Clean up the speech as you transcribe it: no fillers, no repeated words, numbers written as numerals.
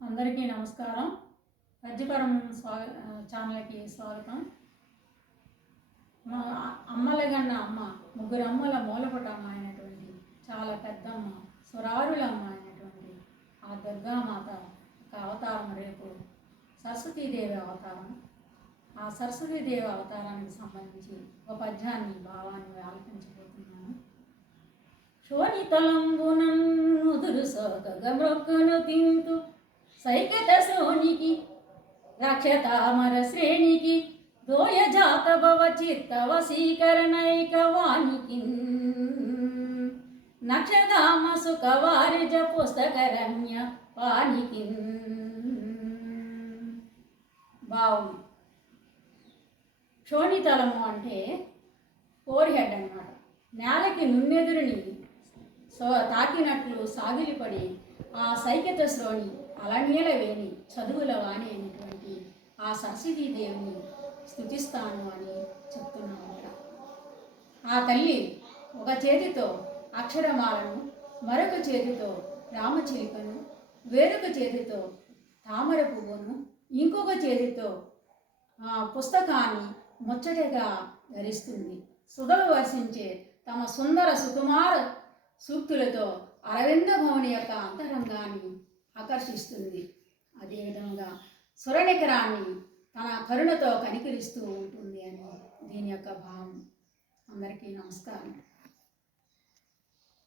అందరికీ నమస్కారం. పద్యపరం ఛానల్కి స్వాగతం. మా అమ్మలగన్న అమ్మ, ముగ్గురు అమ్మల మూలపుటమ్మ అయినటువంటి చాలా పెద్దమ్మ, సురారులమ్మ అయినటువంటి ఆ దుర్గామాత ఒక అవతారం రేపు సరస్వతీదేవి అవతారం. ఆ సరస్వతీదేవి అవతారానికి సంబంధించి ఒక పద్యాన్ని భావాన్ని ఆలపించబోతున్నాను. శోణితలంబునన్నుదురు సోకగ మ్రొక్కును తింతు సైకత శోనికి రక్షతామర శ్రేణికి దోయ జాత భవ చిత్త వశీకరణైకవానికి నక్షదామ సుఖవారిజ పుస్తకరమ్య పానికి. బావుంది. శోణితలము అంటే ఫోర్ హెడ్ అన్నమాట. నేలకి నున్నెదురుని తాకినట్లు సాగిలిపడి ఆ సైకత శ్రోణి అలనీల వేణి చదువుల వాణి అయినటువంటి ఆ సరస్వతీదేవిని స్తుతిస్తాను అని చెప్తున్నామట. ఆ తల్లి ఒక చేతితో అక్షరమాలను, మరొక చేతితో రామచిలుకను, వేరొక చేతితో తామర పువ్వును, ఇంకొక చేతితో పుస్తకాన్ని ముచ్చటగా ధరిస్తుంది. సుధలు వర్షించే తమ సుందర సుకుమార సూక్తులతో అరవింద భవని యొక్క అంతరంగాన్ని ఆకర్షిస్తుంది. అదేవిధంగా సురనికరాన్ని తన కరుణతో కనికరిస్తూ ఉంటుంది అని దీని యొక్క భావం. అందరికీ నమస్కారం.